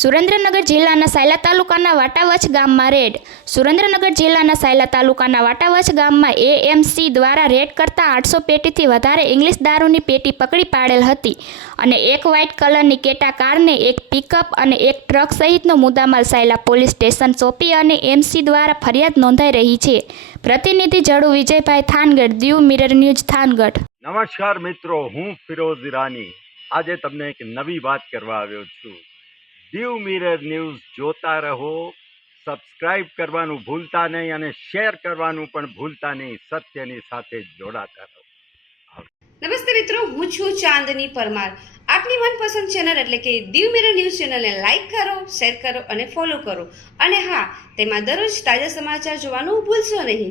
સુરેન્દ્રનગર જિલ્લાના સાયલા તાલુકાના વાટાવચ ગામમાં રેડ. સુરેન્દ્રનગર જિલ્લાના સાયલા તાલુકાના વાટાવચ ગામમાં એએમસી દ્વારા રેડ કરતા 800 પેટીથી વધારે ઇંગ્લિશ દારૂની પેટી પકડી પાડેલ હતી અને એક વ્હાઇટ કલરની કેટા કારને, એક પિકઅપ અને એક ટ્રક સહિતનો મુદ્દામાલ સાયલા પોલીસ સ્ટેશન સોંપી અને એમસી દ્વારા ફરિયાદ નોંધાઈ રહી છે. પ્રતિનિધિ જડુ વિજયભાઈ થાનગઢ, દીવ મિરર ન્યૂઝ થાનગઢ. નમસ્કાર મિત્રો, હું ફિરોઝ ઈરાની આજે તમને એક નવી વાત કરવા આવ્યો છું. દીવ મિરર ન્યૂઝ જોતા રહો, સબસ્ક્રાઇબ કરવાનું ભૂલતા નહીં અને શેર કરવાનું પણ ભૂલતા નહીં. સત્યની સાથે જોડાતા રહો. નમસ્તે મિત્રો, હું છું ચાંદની પરમાર. આપની મનપસંદ ચેનલ એટલે કે દીવ મિરર ન્યૂઝ ચેનલને લાઈક કરો, શેર કરો અને ફોલો કરો. અને હા, તેમાં દરરોજ તાજા સમાચાર જોવાનું ભૂલશો નહીં.